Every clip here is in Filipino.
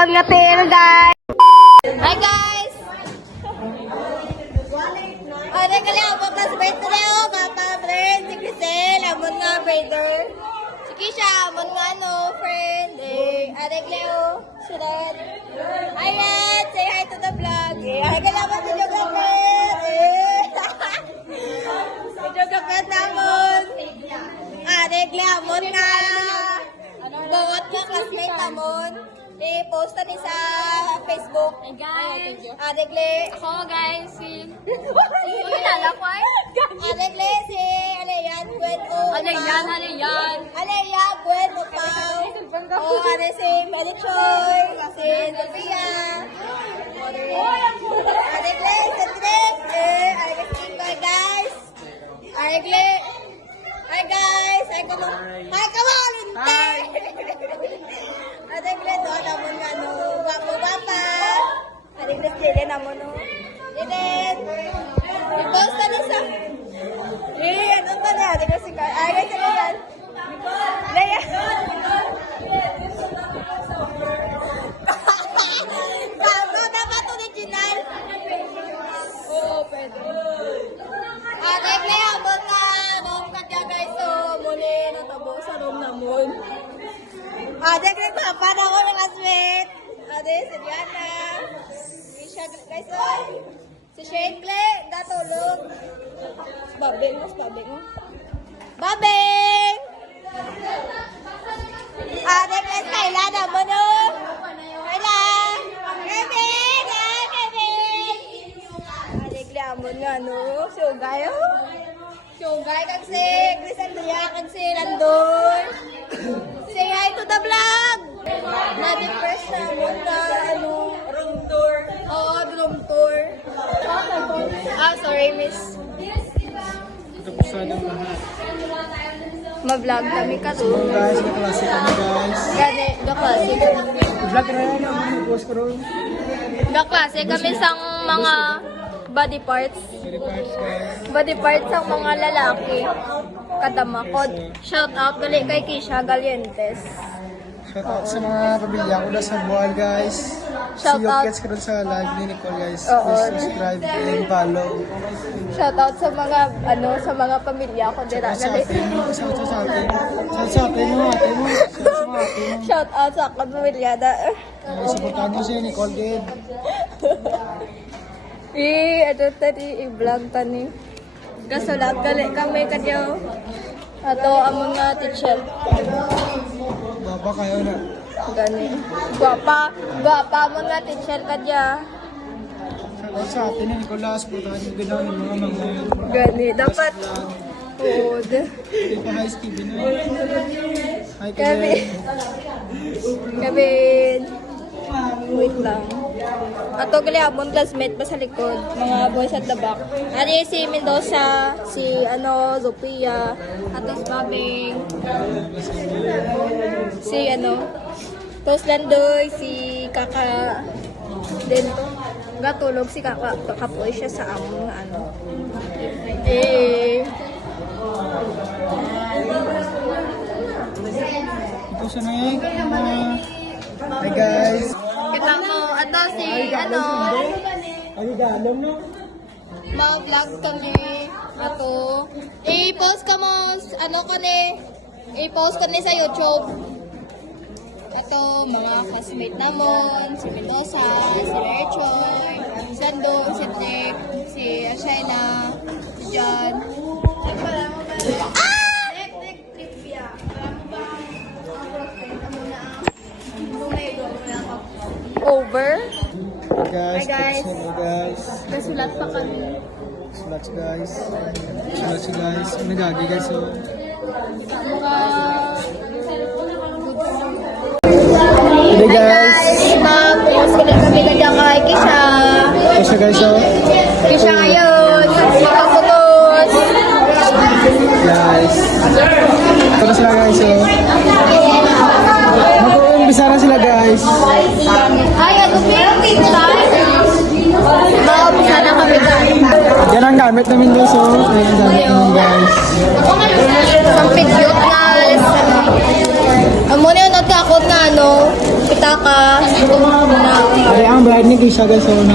Amon nga pero guys. Hi guys. Ano kali ako classmate ko na ako, Papa friend, si Crisel, amon nga brother. Si Kisha, amon nga friend. Ano Leo, sunod. Ayan, say hi to the vlog. Ano kali ako si Joga friend. Si Joga friend namon. Ano Leo, amon nga. Bawat mo classmate namon. I-post ni sa Facebook. Hey guys! Adegle. Ako guys, si kilala ko ay? Adegle, si Aleyan, Kwento. Alayan! Aleyan, Kwento, Pao. O, ano si Melichoy, si Sofia. Adegle, Cedric. Adegle, guys. Adegle. Hi guys! Hi, come on! Hi, come on! Hi! Adegle, doon naman nga, guwapo-guwapa. Adegle, sila naman, Linen! I-post na sa... ano ba na? Adegle, si Carl. Ay, guys, ano yan? Leia! Kaso, dapat original. Oo, pwede. Adegle, abot na! Guys, so, muli natabo sa room namon. Adegle, papa na ako ng aswit. Ade, si Diana. Isha, guys, si Shakle, datulog. Babeng mo. Babeng! Adegle, Kayla naman, Kayla! Kevin! Adegle, amon nga, Sugay, Sugay kag si Crisandria kag si Landoy. Say hi to the vlog. Na-depress na mo na room tour. Oo, room tour. Sorry miss. Ito po sana lahat. Ma-vlog kami ka to. So guys, kaklase kami guys. Gani, klase. Vlog na yan, ang post ko ron. Klase kami sang mga body parts. Very parts guys. Body parts ang mga lalaki. Kadamakod. Shout out gali kay Kisha Galientes. Shout out sa mga pamilya ko na sa buwan guys. Shout See you out. kids ka ron sa live ni Nicole guys. Oo. Please subscribe and follow. Shout out sa mga sa mga pamilya ko dira Sa gali. atin, shout out sa atin. Shout out sa atin mo, ate mo. Shout out sa mga ate mo. Shout out sa akong pamilya da. Supportahan nyo si Nicole din. Ano tadi i-vlog tani. Kasulat gali kami kadyo. Ato ang mga teacher. Baba kayo na. Gani. Guwapa mga teacher kadya. Shout out sa atin ni Nicole. Supportahan nyo gano'n yung mga mga. Gani dapat food. Ito hi Steven. Hi Kevin. Kevin. Wait lang. Ato gali amon classmate pa sa likod. Mga boys at the back. Ari si Mendoza, si Zopia, ato si Babing. Si Tos Landoy, si Kaka. Then gatulog si Kaka. Kakapoy siya sa amon nga Ito sa nangyayin. Hi guys. Kita mo, ato si Aligalam no? ma-vlog kami. Ato. I-post ka mo, i-post ko ni sa YouTube. Ato, mga classmate namon, si Mendoza, si Rachel, si Sandong, si Nick, si Ashayla, si John. Over. Guys, Hi, guys. Hello guys. Kasulat pa kami. Sluts guys. Sluts guys. Ano gagi guys so? Hey guys. Mag-post ko na kami na dyan kay Kisha. Kasi guys so. Kisha ngayon. Makaputos. Guys. Ito na sila guys so. Mag-uumpisa na sila guys. Ay, ano ba? Mag-umpisa na kami guys. Yan ang gamit namin guys so. Yan ang gamit namin guys. Ang cute guys. Amo na yun natakot na pitaka. Ay, ang bayad ni Kisha guys. So, na.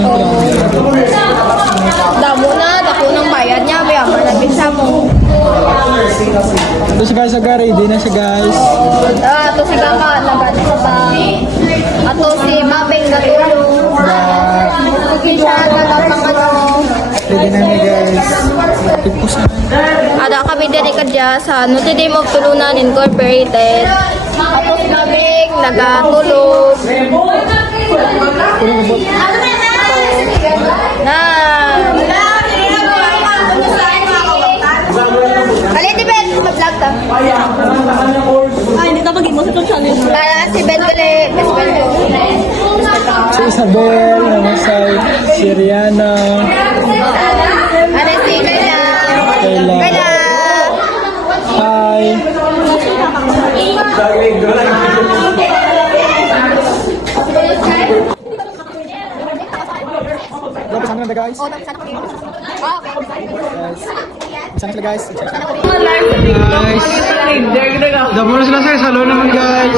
Damo na, dako ng bayad niya. Bayaman na bisa mo. Ito si guys, aga, ready na siya guys. Ato si Kaka, nagano sa ba? Ato si Mabeng Gatulong. Sige siya, nagapang Ready na niya guys. Tipos na. Ada kami diri kadya sa Notre Dame of Tulunan Incorporated. Ato si Mabeng, nagatulog. Na. Alin di Ben, mag-vlog ta. Ay, hindi tapos mo sa itong challenge. Para si Ben ulit. Best friend ko. Si Isabel, namasay. Si Rihanna. Ano si Bella? Kayla. Bella! Hi. Tapos ano na guys? Oh, tapos anak ko. Ah, okay. Isa na sila guys. Guys. Damo na sila sa salon naman guys.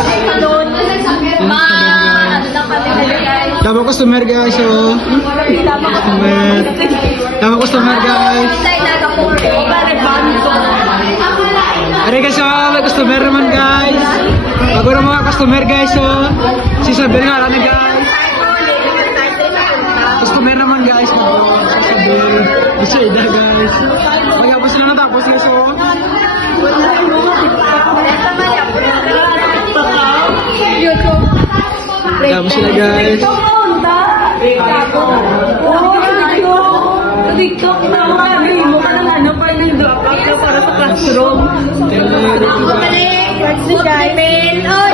Damo customer guys oh. Customer. Damo customer guys. Are guys oh, may customer naman guys. Bago na mga customer guys oh. Si Isabel nga lang guys. Customer naman guys. Si Isabel. Si Ida guys. Magapos sila natapos guys oh. Tapos sila guys. TikTok na mga mo ka ng ano pa yung drop out na para sa classroom. Si Jaimel. Oh,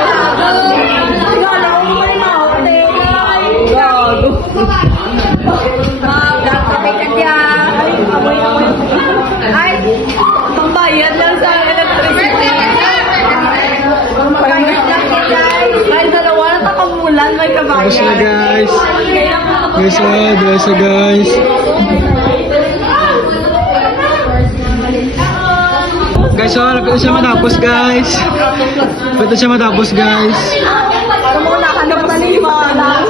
Galaw mo rin ako. Gago. vlog kami kadya. Ay, Pambayad lang sa electricity. Ay, dalawa na takamulan, may Tapos sila kabayan. guys. Guys oh, guys oh guys. Guys oh, lapit na siya matapos guys. Lapit na siya matapos guys. Para mo nahanap na ni Mana.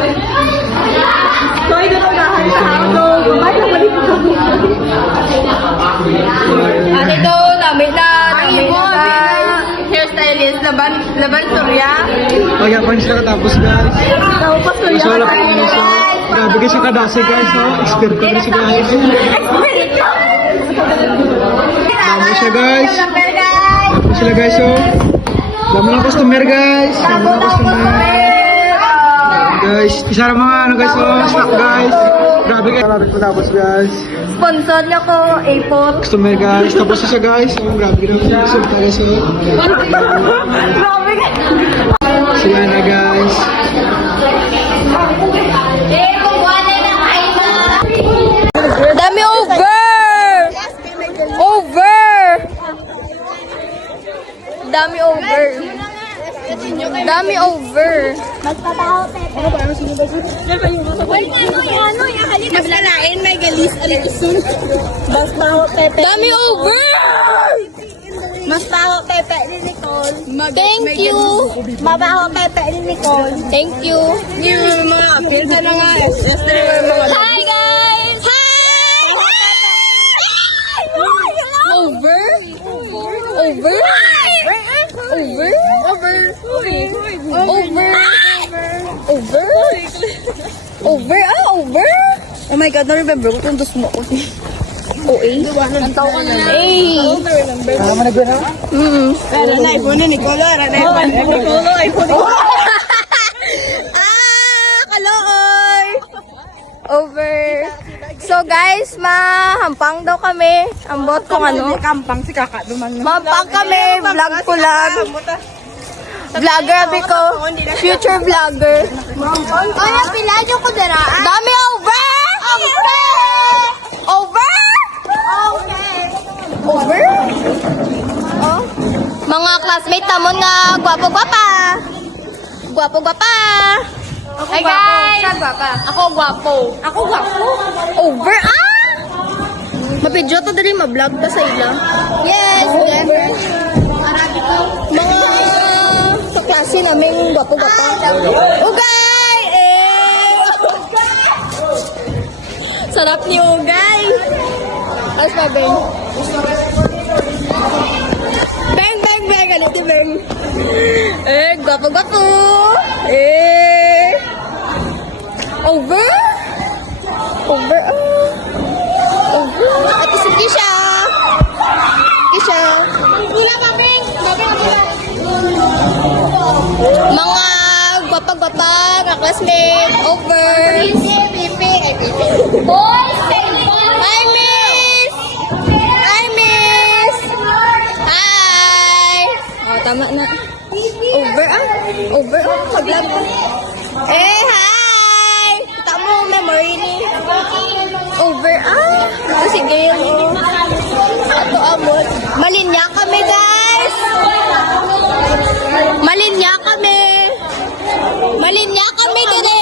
So, ito na nahanap sa ako. Ay, nabalik ko. ate to, namin na guys. Hairstylist, laban surya. Pagyapan siya katapos guys. Tapos surya. Guys oh, lapit na siya. Grabe guys yung kadasi guys oh. Expert ko na siya guys. Damo siya guys. Tapos sila guys oh. Damo ng customer guys. Damo ng customer. Guys, isa ng mga ano guys oh. Stock guys. Grabe guys. Lapit ko tapos guys. Sponsor niyo ko, A4. Customer guys. Tapos na siya guys. Oh, grabe na siya. Resulta guys oh. Grabe ka. Sila na guys. Dami over! Over! Dami over. Dami over. Mas kalain, may galis, alikusun. Mas baho, pepe. Dami over! Mas baho, pepe ni Nicole. Thank you. Mabaho, pepe ni Nicole. Thank you. Yung mga pinsa na nga, Esther, yung mga... Hi guys! Hi! Over? Over? Over? Over? Over? Over? Over? Ah, over? Oh my God, na-remember ko kung gusto mo ko. OA? Ang tao ka na. Eh. Tama na gano'n? Pero na iPhone ni Nicole, ara na iPhone ni Nicole. Ah, kalooy! Over. So guys, mahampang daw kami. Ambot kung ano. Kampang si Kaka duman. Mahampang kami. Vlog ko lang. Vlogger abi ko. Future vlogger. Ay, piladyo ko dira. Dami over! Over! Over! Over? Oh. Mga classmate tamon nga gwapo-gwapa. Gwapo-gwapa. Hi guys! Ako gwapo. Ako gwapo? Over? Ah! Mapidyo to dali, ma-vlog ta sa ila. Yes, over. Mga sa class kaklase naming gwapo-gwapa. Ugay! Eh! Sarap ni Ugay. Tapos pa, Beng. Beng, Beng, Beng. Ano ti Beng? Eh, gwapo-gwapo. Eh. Over? Over, ah. Over. Ito si Kisha. Kisha. Wala pa, Beng. Bakit ako ba? Mga gwapa-gwapa na classmate. Over. Boys, hi, Miss! Hi, Miss! Hi! Oh, tama na. Over, ah. Over, ah. Paglag. Eh, hi! Kita mo, memory ni. Over, ah. Ito si Gail, oh. Ito, amot. Malinya kami, guys! Malinya kami! Malinya kami, dire!